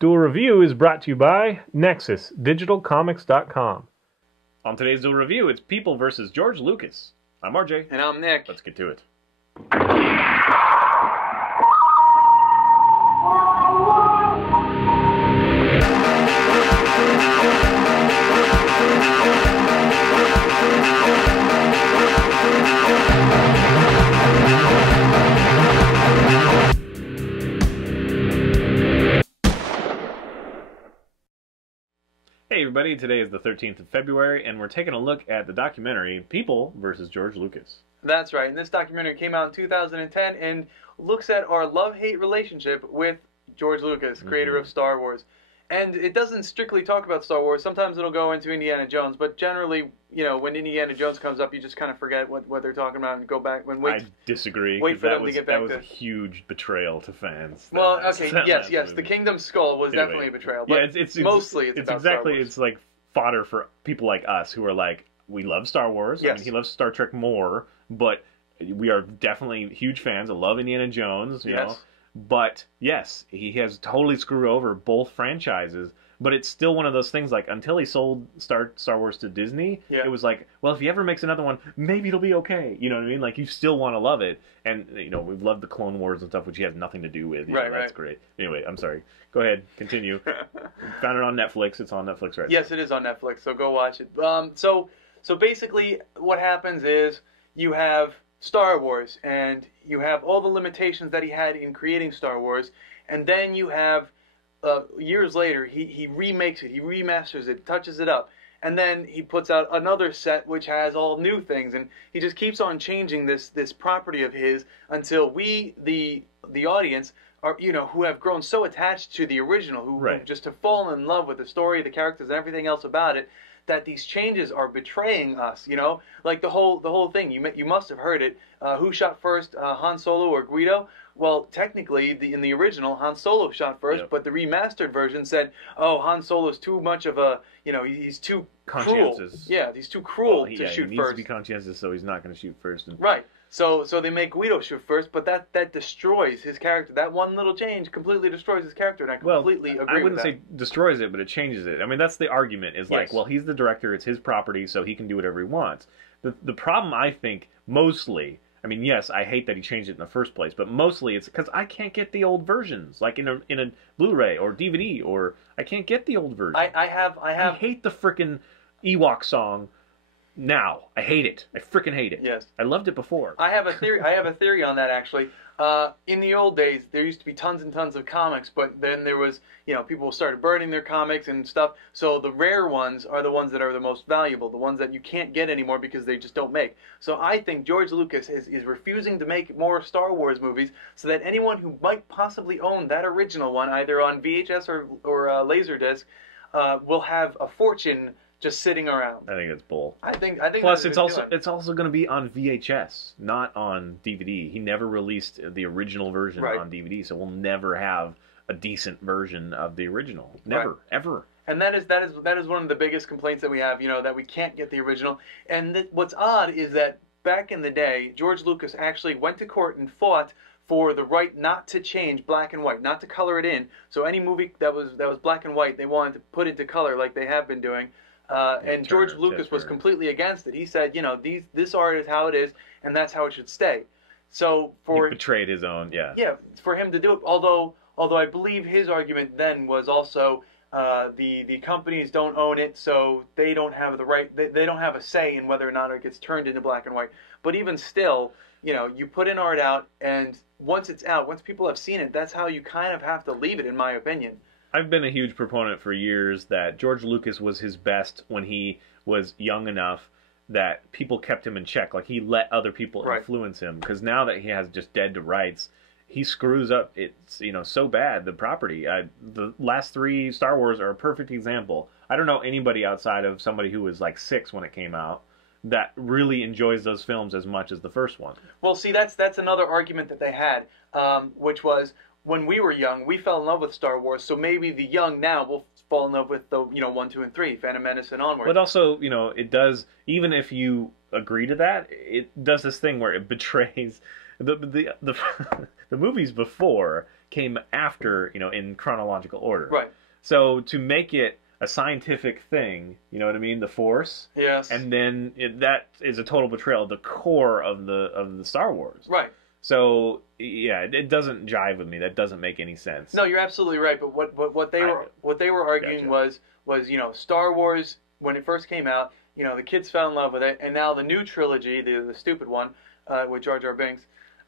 Duel Review is brought to you by NexusDigitalComics.com. On today's Duel Review, it's People versus George Lucas. I'm RJ. And I'm Nick. Let's get to it. Hey everybody, today is the 13th of February, and we're taking a look at the documentary People versus George Lucas. That's right, and this documentary came out in 2010 and looks at our love-hate relationship with George Lucas, creator of Star Wars. And it doesn't strictly talk about Star Wars. Sometimes it'll go into Indiana Jones, but generally, you know, when Indiana Jones comes up, you just kind of forget what they're talking about and go back. I disagree. Wait for them to get back to... That was a huge betrayal to fans. Well, okay, yes, the Kingdom Skull was definitely a betrayal, but yeah, it's mostly it's about exactly, Star Wars. It's like fodder for people like us who are like, we love Star Wars. Yes. I mean, he loves Star Trek more, but we are definitely huge fans. I love Indiana Jones, you know. But, yes, he has totally screwed over both franchises. But it's still one of those things, like, until he sold Star Wars to Disney, it was like, well, if he ever makes another one, maybe it'll be okay. You know what I mean? Like, you still want to love it. And, you know, we've loved the Clone Wars and stuff, which he has nothing to do with. You know, that's great. Anyway, I'm sorry. Go ahead. Continue. Found it on Netflix. It's on Netflix right now. Yes, it is on Netflix, so go watch it. So basically, what happens is you have Star Wars, and you have all the limitations that he had in creating Star Wars, and then you have... years later, he remakes it, he remasters it, touches it up, and then he puts out another set which has all new things, and he just keeps on changing this property of his until we, the audience, are, you know, who have grown so attached to the original, who just have fallen in love with the story, the characters, and everything else about it, that these changes are betraying us, you know? Like the whole thing, you must have heard it, who shot first, Han Solo or Guido? Well, technically, in the original, Han Solo shot first, but the remastered version said, oh, Han Solo's too much of a, you know, he's too cruel. Yeah, he's too cruel to shoot first. He needs to be conscientious, so he's not going to shoot first. Right. So they make Guido shoot first, but that destroys his character. That one little change completely destroys his character, and I completely agree with that. I wouldn't say destroys it, but it changes it. I mean, that's the argument, is like, well, he's the director, it's his property, so he can do whatever he wants. The problem, I think, mostly... I mean, yes, I hate that he changed it in the first place, but mostly it's because I can't get the old versions, like in a Blu-ray or DVD, or I can't get the old version. I hate the frickin' Ewok song now. I hate it. I frickin' hate it. Yes. I loved it before. I have a theory on that, actually. In the old days, there used to be tons and tons of comics, but then there was, you know, people started burning their comics and stuff. So the rare ones are the ones that are the most valuable, the ones that you can't get anymore because they just don't make. So I think George Lucas is refusing to make more Star Wars movies so that anyone who might possibly own that original one, either on VHS or Laserdisc, will have a fortune just sitting around. I think it's bull. I think. Plus, it's also going to be on VHS, not on DVD. He never released the original version on DVD, so we'll never have a decent version of the original. Never, ever. And that is one of the biggest complaints that we have. You know, that we can't get the original. And what's odd is that back in the day, George Lucas actually went to court and fought for the right not to change black and white, not to color it in. So any movie that was black and white, they wanted to put into color like they have been doing. And George Lucas was completely against it. He said, you know, this art is how it is, and that's how it should stay. So he betrayed his own, for him to do it. Although I believe his argument then was also the companies don't own it, so they don't have the right. They don't have a say in whether or not it gets turned into black and white. But even still, you know, you put an art out, and once it's out, once people have seen it, that's how you kind of have to leave it, in my opinion. I've been a huge proponent for years that George Lucas was his best when he was young enough that people kept him in check. Like, he let other people influence him. Because now that he has just dead to rights, he screws up. It's, you know, so bad, the property. The last 3 Star Wars are a perfect example. I don't know anybody outside of somebody who was like 6 when it came out that really enjoys those films as much as the first one. Well, see, that's another argument that they had, which was, when we were young, we fell in love with Star Wars, so maybe the young now will fall in love with the, you know, 1, 2, and 3, Phantom Menace and onward. But also, you know, it does, even if you agree to that, it does this thing where it betrays the movies before came after, you know, in chronological order. Right. So to make it a scientific thing, you know what I mean, the Force. Yes. And then that is a total betrayal of the core of the Star Wars. Right. So yeah, it doesn't jive with me. That doesn't make any sense. No, you're absolutely right. But what they were arguing Gotcha. was, you know, Star Wars when it first came out, you know, the kids fell in love with it, and now the new trilogy, the stupid one, with Jar Jar Binks,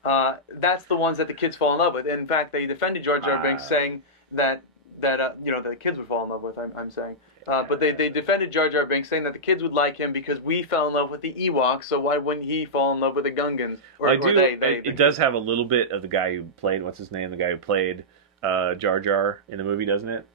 that's the ones that the kids fall in love with. In fact, they defended Jar Jar Binks, saying that you know, that the kids would fall in love with. I'm saying, but they defended Jar Jar Binks, saying that the kids would like him because we fell in love with the Ewoks. So why wouldn't he fall in love with the Gungans? It does have a little bit of the guy who played, what's his name? The guy who played Jar Jar in the movie, doesn't it?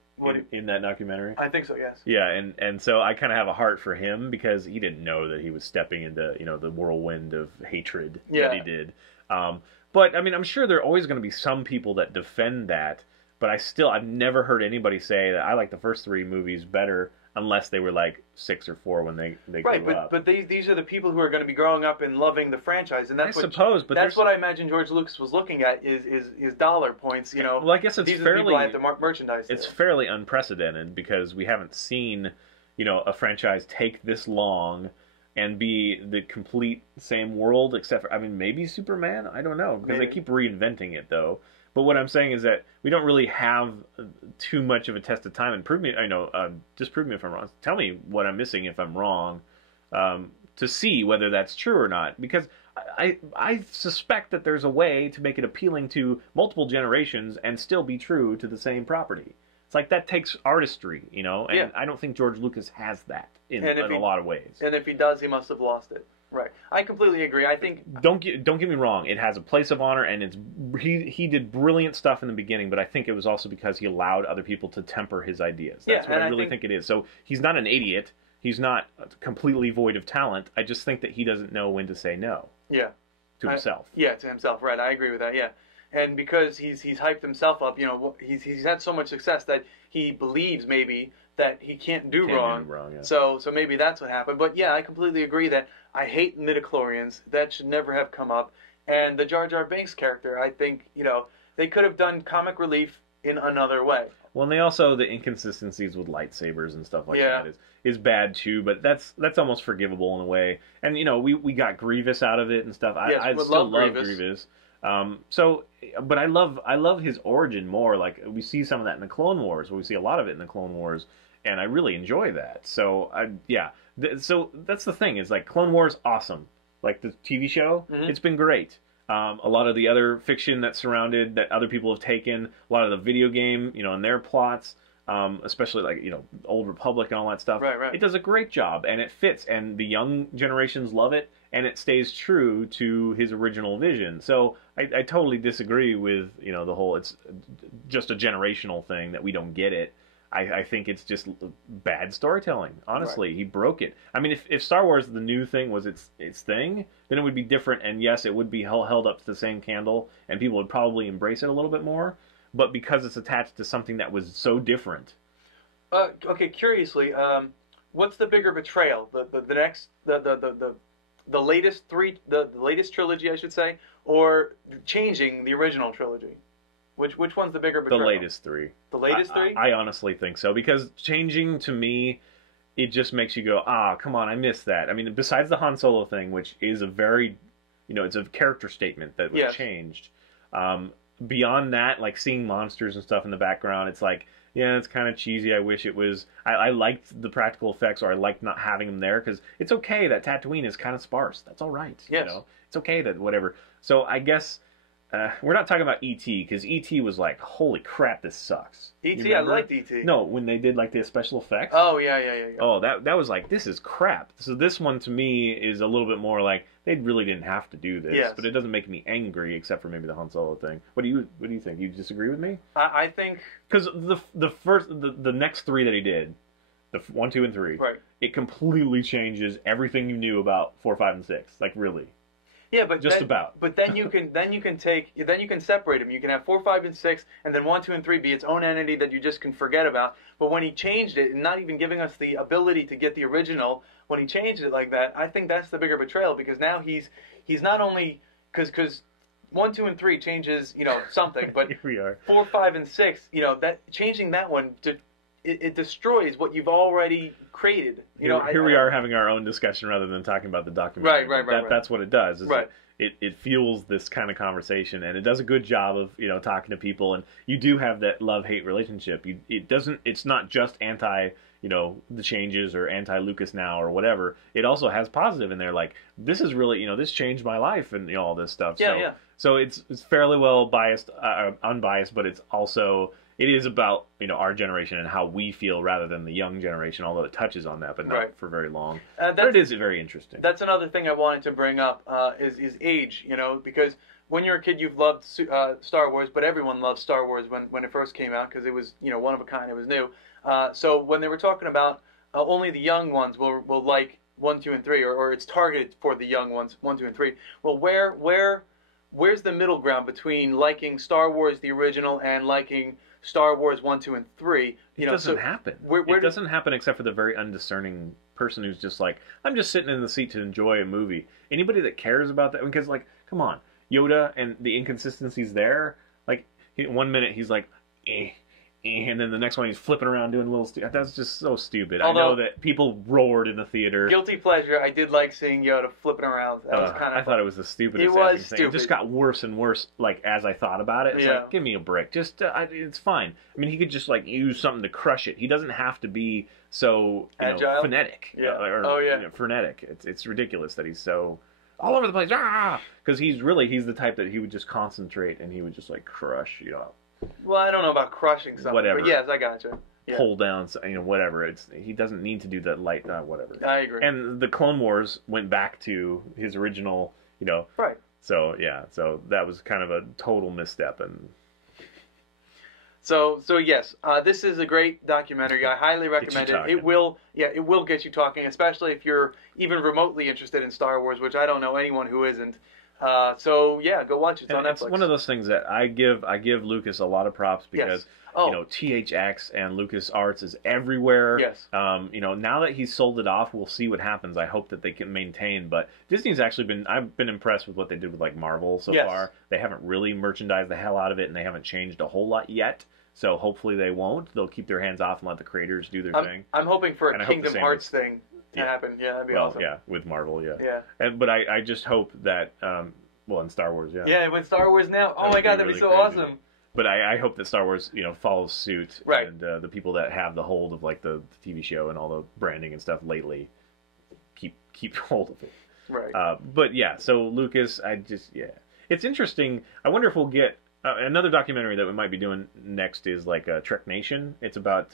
In that documentary. I think so. Yes. Yeah, and so I kind of have a heart for him because he didn't know that he was stepping into, you know, the whirlwind of hatred that he did. But I mean, I'm sure there are always going to be some people that defend that. But I've never heard anybody say that I like the first three movies better unless they were like 6 or 4 when they grew up. But these are the people who are going to be growing up and loving the franchise, and that's that's what I imagine George Lucas was looking at is dollar points. You know, well, I guess these are the people who have to merchandise. It's fairly unprecedented because we haven't seen, you know, a franchise take this long and be the complete same world, except for, I mean, maybe Superman. I don't know because they keep reinventing it though. But what I'm saying is that we don't really have too much of a test of time. And prove me, disprove me if I'm wrong. Tell me what I'm missing if I'm wrong, to see whether that's true or not. Because I suspect that there's a way to make it appealing to multiple generations and still be true to the same property. It's like that takes artistry, you know. And I don't think George Lucas has that in a lot of ways. And if he does, he must have lost it. Right, I completely agree. I think don't get me wrong. It has a place of honor, and he did brilliant stuff in the beginning. But I think it was also because he allowed other people to temper his ideas. That's what I really think it is. So he's not an idiot. He's not completely void of talent. I just think that he doesn't know when to say no. Yeah, to himself. To himself. Right, I agree with that. Yeah, and because he's hyped himself up, you know, he's had so much success that he believes maybe that he can't do wrong. Yeah. So maybe that's what happened. But yeah, I completely agree that I hate midichlorians. That should never have come up. And the Jar Jar Binks character, I think, you know, they could have done comic relief in another way. Well, and they also, the inconsistencies with lightsabers and stuff like that is bad too, but that's almost forgivable in a way. And, you know, we got Grievous out of it and stuff. I still love Grievous. But I love his origin more. Like, we see some of that in the Clone Wars, where we see a lot of it in the Clone Wars, and I really enjoy that. So, so that's the thing, is like, Clone Wars, awesome. Like, the TV show, it's been great. A lot of the other fiction that surrounded, that other people have taken, a lot of the video game, you know, and their plots, especially like, you know, Old Republic and all that stuff. Right. It does a great job, and it fits, and the young generations love it, and it stays true to his original vision. So I totally disagree with, you know, the whole, it's just a generational thing that we don't get it. I think it's just bad storytelling. Honestly, he broke it. I mean, if Star Wars, the new thing, was its thing, then it would be different. And yes, it would be held up to the same candle, and people would probably embrace it a little bit more. But because it's attached to something that was so different. Okay, curiously, what's the bigger betrayal? The latest trilogy, I should say, or changing the original trilogy? Which one's the bigger betrayal? The latest three. The latest three? I honestly think so, because changing, to me, it just makes you go, come on, I missed that. I mean, besides the Han Solo thing, which is a very, you know, it's a character statement that was changed. Beyond that, like seeing monsters and stuff in the background, it's like, yeah, it's kind of cheesy. I wish it was. I liked the practical effects, or I liked not having them there, because it's okay that Tatooine is kind of sparse. That's all right. Yes. You know? It's okay that whatever. So I guess we're not talking about E.T., because E.T. was like, holy crap, this sucks. E.T., I liked E.T. No, when they did like the special effects. Oh, yeah. Oh, that was like, this is crap. So this one, to me, is a little bit more like, they really didn't have to do this. Yes. But it doesn't make me angry, except for maybe the Han Solo thing. What do you think? You disagree with me? I think, because the next three that he did, the 1, 2, and 3, right, it completely changes everything you knew about 4, 5, and 6. Like, really. Yeah, but then you can separate them. You can have 4, 5, and 6, and then 1, 2, and 3 be its own entity that you just can forget about. But when he changed it, and not even giving us the ability to get the original, when he changed it like that, I think that's the bigger betrayal, because now he's not only, because 1, 2, and 3 changes, something, but Here we are. 4, 5, and 6, that changing that one, it destroys what you've already created. Here we are having our own discussion rather than talking about the documentary. Right. That's what it does. Right. It fuels this kind of conversation, and it does a good job of talking to people, and you do have that love-hate relationship. It's not just anti the changes or anti-Lucas now or whatever. It also has positive in there, like this is really this changed my life and all this stuff. So it's fairly well biased, unbiased, but it is about our generation and how we feel rather than the young generation, although it touches on that, but not for very long. But it is very interesting. That's another thing I wanted to bring up is age, because when you're a kid, you've loved Star Wars, but everyone loved Star Wars when it first came out because it was one of a kind, it was new. So when they were talking about only the young ones will like 1, 2, and 3, or it's targeted for the young ones, 1, 2, and 3. Well, where's the middle ground between liking Star Wars the original and liking Star Wars 1, 2, and 3? It doesn't happen. It doesn't happen except for the very undiscerning person who's just like, I'm just sitting in the seat to enjoy a movie. Anybody that cares about that, because come on, Yoda and the inconsistencies there. Like 1 minute he's like, and then the next one he's flipping around doing little that's just so stupid. I know that people roared in the theater. Guilty pleasure. I did like seeing Yoda flipping around. That was kind of. I thought it was the stupidest. It was stupid. It just got worse and worse. As I thought about it, it's like, give me a break. Just it's fine. I mean, he could just use something to crush it. He doesn't have to be so agile, frenetic. Frenetic. It's ridiculous that he's so all over the place. Because he's the type that he would just concentrate and he would just crush. Well, I don't know about crushing something, whatever. But yes, I gotcha. Yeah. Pull down, whatever. He doesn't need to do that light, whatever. I agree. And the Clone Wars went back to his original, Right. So so that was kind of a total misstep, and. So yes, this is a great documentary. I highly recommend it. It will get you talking, especially if you're even remotely interested in Star Wars, which I don't know anyone who isn't. So yeah, go watch it. It's on Netflix. It's one of those things that I give Lucas a lot of props because THX and LucasArts is everywhere. Yes. Now that he's sold it off, we'll see what happens. I hope that they can maintain. But Disney's actually I've been impressed with what they did with Marvel so far. They haven't really merchandised the hell out of it, and they haven't changed a whole lot yet. So hopefully they won't. They'll keep their hands off and let the creators do their thing. I'm hoping for a Kingdom Hearts thing to happen. Yeah, that'd be awesome. Yeah, with Marvel, Yeah. But I just hope that, in Star Wars, Yeah, with Star Wars now. Oh my God, that'd be so awesome. But I hope that Star Wars, follows suit. Right. And the people that have the hold of the TV show and all the branding and stuff lately keep hold of it. Right. But yeah, so Lucas, it's interesting. I wonder if we'll get. Another documentary that we might be doing next is Trek Nation. It's about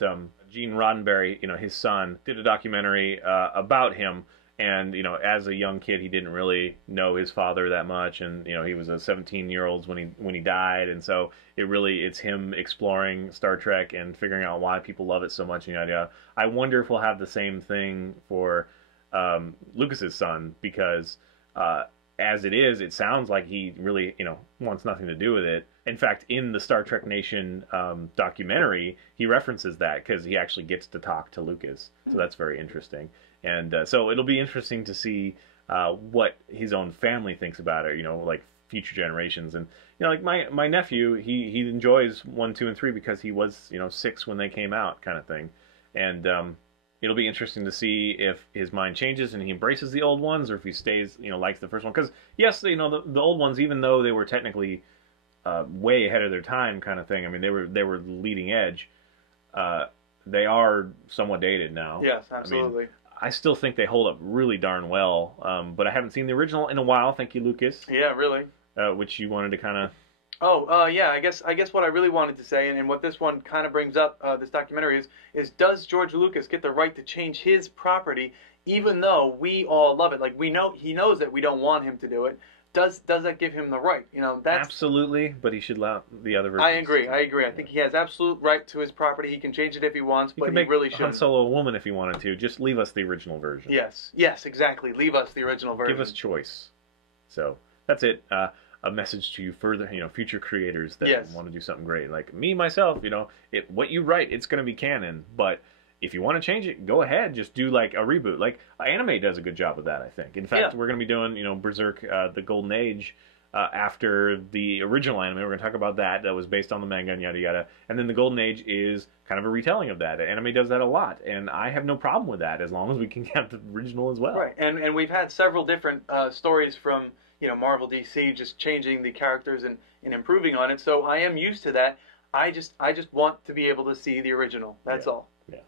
Gene Roddenberry. His son did a documentary about him, and as a young kid, he didn't really know his father that much, and he was a 17-year-old when he died, and so it's him exploring Star Trek and figuring out why people love it so much. And I wonder if we'll have the same thing for Lucas's son, because as it is, it sounds like he really wants nothing to do with it. In fact, in the Star Trek Nation documentary, he references that because he actually gets to talk to Lucas. So that's very interesting. And so it'll be interesting to see what his own family thinks about it, future generations. And, my nephew, he enjoys 1, 2, and 3 because he was, 6 when they came out kind of thing. And it'll be interesting to see if his mind changes and he embraces the old ones, or if he stays, likes the first one. Because, yes, the old ones, even though they were technically way ahead of their time kind of thing. I mean, they were leading edge. They are somewhat dated now. Yes, absolutely. I still think they hold up really darn well, but I haven't seen the original in a while. Thank you, Lucas. Yeah, really. Which you wanted to kind of... yeah. I guess what I really wanted to say, and what this one kind of brings up, this documentary is does George Lucas get the right to change his property, even though we all love it? He knows that we don't want him to do it. Does that give him the right? That's absolutely, but he should allow the other versions. I agree. I think he has absolute right to his property. He can change it if he wants, but he really shouldn't. Han Solo a woman if he wanted to. Just leave us the original version. Yes, exactly. Leave us the original version. Give us choice. So that's it. A message to you further, future creators that want to do something great. Like me, myself, what you write, it's going to be canon. But if you want to change it, go ahead. Just do a reboot. Anime does a good job of that, I think. In fact, we're going to be doing, Berserk, the Golden Age, after the original anime. We're going to talk about that. That was based on the manga and yada yada. And then the Golden Age is kind of a retelling of that. Anime does that a lot, and I have no problem with that as long as we can have the original as well. Right, and we've had several different stories from Marvel, DC, just changing the characters and improving on it. So I am used to that. I just want to be able to see the original. That's all. Yeah.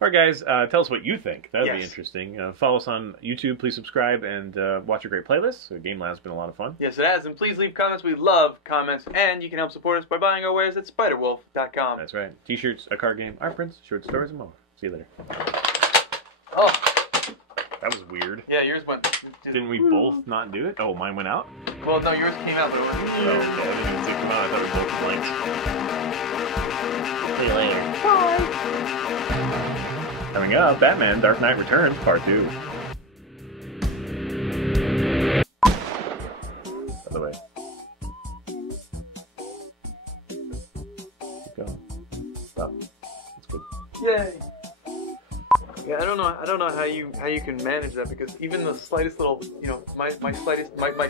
All right, guys, tell us what you think. That would be Yes. interesting. Follow us on YouTube. Please subscribe and watch our great playlists. Game Lab's been a lot of fun. Yes, it has. And please leave comments. We love comments. And you can help support us by buying our wares at spiderwolf.com. That's right. T-shirts, a card game, art prints, short stories, and more. See you later. Oh, That was weird. yeah, yours went. Didn't we both not do it? Oh, mine went out? Well, no, yours came out, but it went. Oh, okay. I didn't even see it come out. I thought we both blinked. See you later. Coming up, Batman Dark Knight Returns Part 2. By the way. Keep going. Stop. That's good. Yay! Yeah, I don't know how you can manage that, because even the slightest little, my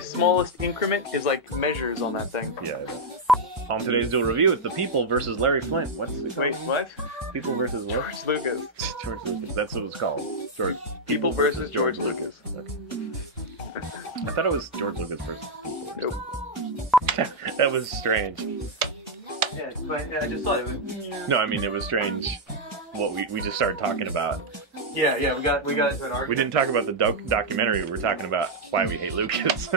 smallest increment is like measures on that thing. Yeah. On today's Duel review, it's the People versus Larry Flint. What's it called? Wait, what? People versus what? George Lucas. George Lucas. That's what it's called. People versus George Lucas. Okay. I thought it was George Lucas versus People. Nope. That was strange. Yeah, but I just thought it was. No, I mean it was strange. What we just started talking about. Yeah, we got into an argument. We didn't talk about the documentary. We were talking about why we hate Lucas.